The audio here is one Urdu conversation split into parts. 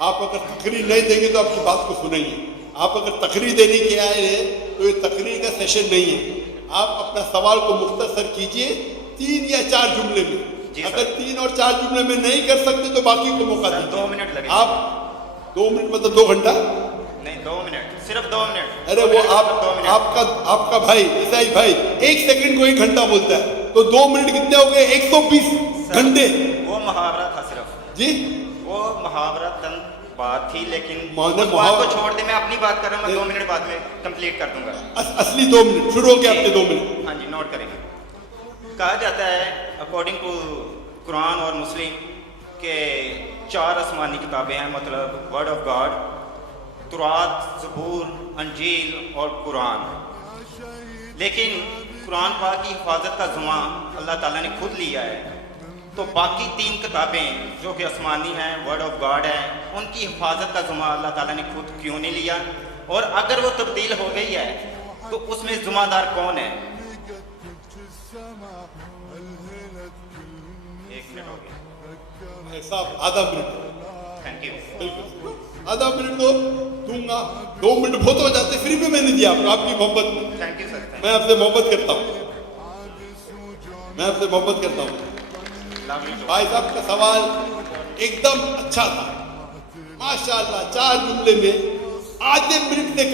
آپ اگر تقریر نہیں دیں گے تو آپ کی بات کو سنیں گے. آپ اگر تقریر دینے کے آئے ہیں تو یہ تقریر کا سیشن نہیں ہے. آپ اپنا سوال کو مختصر کیجئے 3 یا 4 جملے میں. اگر 3 اور 4 جملے میں نہیں کر سکتے تو باقی کو موقع دیجیے. 2 منٹ لگے. آپ 2 منٹ مطلب 2 گھنٹہ نہیں، 2 منٹ، صرف 2 منٹ. ارے وہ آپ کا بھائی عیسائی بھائی 1 سیکنڈ کو 1 گھنٹہ بولتا ہے تو 2 منٹ کتنے ہو گئے؟ 120 گھنٹے. وہ محاورہ تھا صرف جی وہ محاورہ تن بات تھی، لیکن مانا اس بات کو چھوڑ دے. میں اپنی بات کر رہا ہوں، میں 2 منٹ بعد میں کمپلیٹ کر دوں گا. اصلی 2 منٹ شروع ہو گیا آپ کے 2 منٹ. ہاں جی، نوٹ کریں گے. کہا جاتا ہے اکارڈنگ ٹو قرآن اور مسلم کہ 4 آسمانی کتابیں ہیں، مطلب ورڈ آف گاڈ، تورات، زبور، انجیل اور قرآن. لیکن قرآن پاک کی حفاظت کا ذمہ اللہ تعالیٰ نے خود لیا ہے. تو باقی 3 کتابیں جو کہ آسمانی ہیں، ورڈ آف گاڈ ہیں، ان کی حفاظت کا ذمہ اللہ تعالیٰ نے خود کیوں نہیں لیا؟ اور اگر وہ تبدیل ہو گئی ہے تو اس میں ذمہ دار کون ہے؟ 1 منٹ ہو گیا صاحب، آدھا منٹ. Thank you. بالکل آدھا منٹ تو دوں گا. 2 منٹ بہت ہو جاتے. فری میں میں نے دیا آپ کی محبت میں. Thank you sir. میں آپ سے محبت کرتا ہوں. بھائی صاحب کا سوال ایک دم اچھا تھا ماشاء اللہ. 4 جملے میں آدھے منٹ سے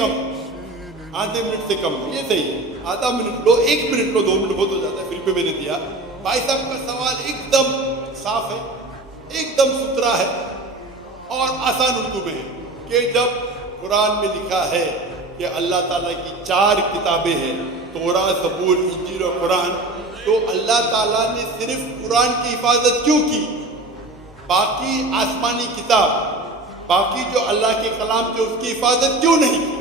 کم. یہ صحیح ہے. آدھا منٹ لو، 1 منٹ لو. 2 منٹ بہت ہو جاتا ہے. فری پہ میں نے دیا. بھائی صاحب کا سوال ایک دم صاف ہے، ایک دم ستھرا ہے اور آسان اردو میں ہے کہ جب قرآن میں لکھا ہے کہ اللہ تعالیٰ کی 4 کتابیں ہیں، تورات، زبور، انجیل اور قرآن، تو اللہ تعالیٰ نے صرف قرآن کی حفاظت کیوں کی؟ باقی آسمانی کتاب، باقی جو اللہ کے کلام تھے اس کی حفاظت کیوں نہیں کی؟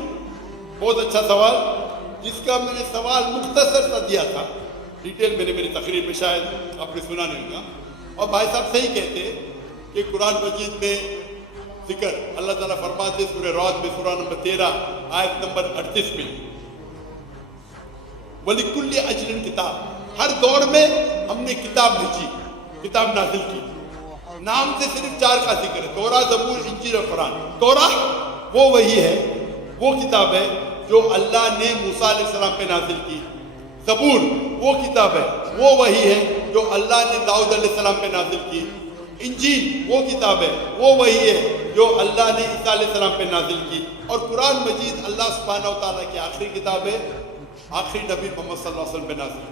بہت اچھا سوال، جس کا میں نے سوال مختصر سا دیا تھا. ڈیٹیل میں نے میری تقریر میں شاید آپ نے سنا نہیں ہوگا. اور بھائی صاحب صحیح کہتے کہ قرآن مجید میں ذکر اللہ تعالیٰ فرماتے سورہ رعد میں، سورہ نمبر 13 آیت نمبر 38 میں، وَلِكُلِّ أَجْلٍ کتاب، ہر دور میں ہم نے کتاب بھیجی، کتاب نازل کی. نام سے صرف 4 کا ذکر ہے، تورات، زبور، انجیل اور قرآن. تورات وہ وہی ہے، وہ کتاب ہے جو اللہ نے موسیٰ علیہ السلام پہ نازل کی. زبور وہ کتاب ہے، وہ وہی ہے جو اللہ نے داؤد علیہ السلام پہ نازل کی. انجیل وہ کتاب ہے، وہ وہی ہے جو اللہ نے عیسیٰ علیہ السلام پہ نازل کی. اور قرآن مجید اللہ سبحانہ و تعالیٰ کی آخری کتاب ہے، آخری نبی محمد صلی اللہ علیہ وسلم پہ نازل کی.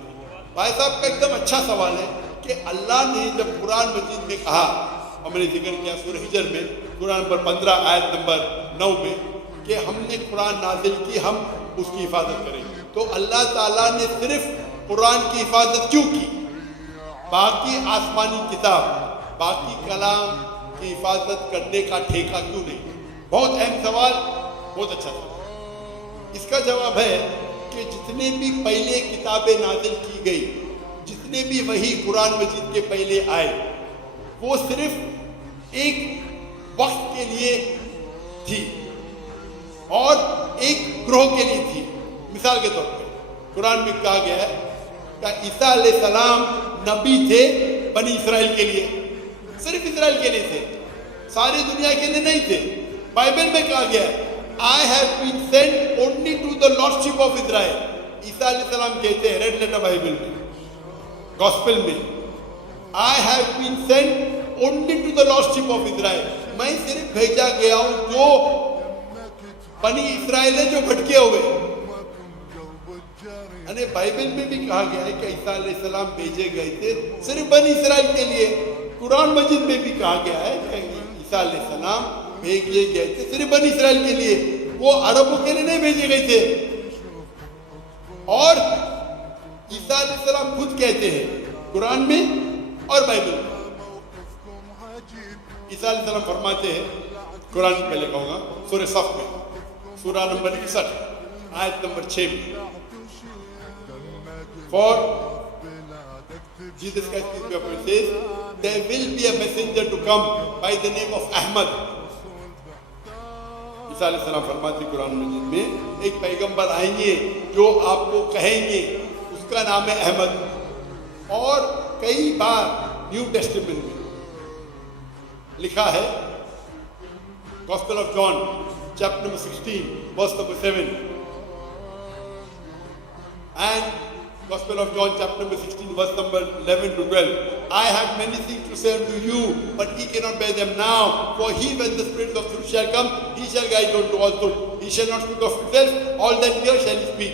بھائی صاحب کا ایک دم اچھا سوال ہے کہ اللہ نے جب قرآن مجید میں کہا، اور میں نے ذکر کیا سورہ ہجر میں، قرآن نمبر 15 آیت نمبر 9 میں، کہ ہم نے قرآن نازل کی، ہم اس کی حفاظت کریں گے. تو اللہ تعالیٰ نے صرف قرآن کی حفاظت کیوں کی؟ باقی آسمانی کتاب، باقی کلام کی حفاظت کرنے کا ٹھیکہ کیوں نہیں؟ بہت اہم سوال، بہت اچھا سوال. اس کا جواب ہے کہ جتنے بھی پہلے کتابیں نازل کی گئی، جتنے بھی وہی قرآن مجید کے پہلے آئے، وہ صرف ایک وقت کے لیے تھی اور ایک گروہ کے لیے تھی. مثال کے طور پہ قرآن میں کہا گیا ہے کہ عیسیٰ علیہ السلام نبی تھے بنی اسرائیل کے لیے، صرف اسرائیل کے لیے تھے، ساری دنیا کے لیے نہیں تھے. بائبل میں کہا گیا ہے I have been sent only to the lordship of Israel. عیسیٰ علیہ السلام کہتے ہیں ریڈ لیٹر بائبل میں، گاسپل میں، I have been sent only to the lordship of Israel. میں صرف بھیجا گیا ہوں جو بنی اسرائیل ہے، جو بھٹکے ہوئے. یعنی بائبل میں بھی کہا گیا ہے کہ عیسیٰ علیہ السلام بھیجے گئے تھے صرف بنی اسرائیل کے لیے. قرآن مجید میں بھی کہا گیا ہے کہ عیسیٰ علیہ السلام بھیجے گئے تھے صرف بنی اسرائیل کے لیے، وہ عربوں کے لیے نہیں بھیجے گئے تھے. اور عیسیٰ علیہ السلام خود کہتے ہیں قرآن میں اور بائبل میں. عیسیٰ علیہ السلام فرماتے ہیں، قرآن میں پہلے کہوں گا سورہ صف میں، سورہ نمبر 61 آیت نمبر 6 میں، For Jesus Christ says, there will be a messenger to come by the name of Ahmad. عیسیٰ علیہ السلام فرماتے قرآن مجید میں ایک پیغمبر آئیں گے جو آپ کو کہیں گے، اس کا نام ہے احمد. اور کئی بار نیو ٹیسٹمنٹ میں لکھا ہے Gospel of John, chapter number 16, verse number 7. And Gospel of John, chapter number 16, verse number 11 to 12. I have many things to say unto you, but ye cannot bear them now. For he, when the Spirit of truth shall come, he shall guide you unto all truth. He shall not speak of himself, all that he hears shall he speak.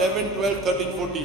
11, 12, 13, 14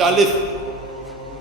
40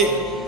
1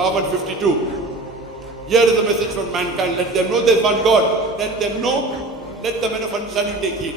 52 52 Here is the message for mankind. Let them know there is one God. Let them know. Let the men of understanding take heed.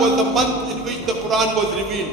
was the month in which the Quran was revealed.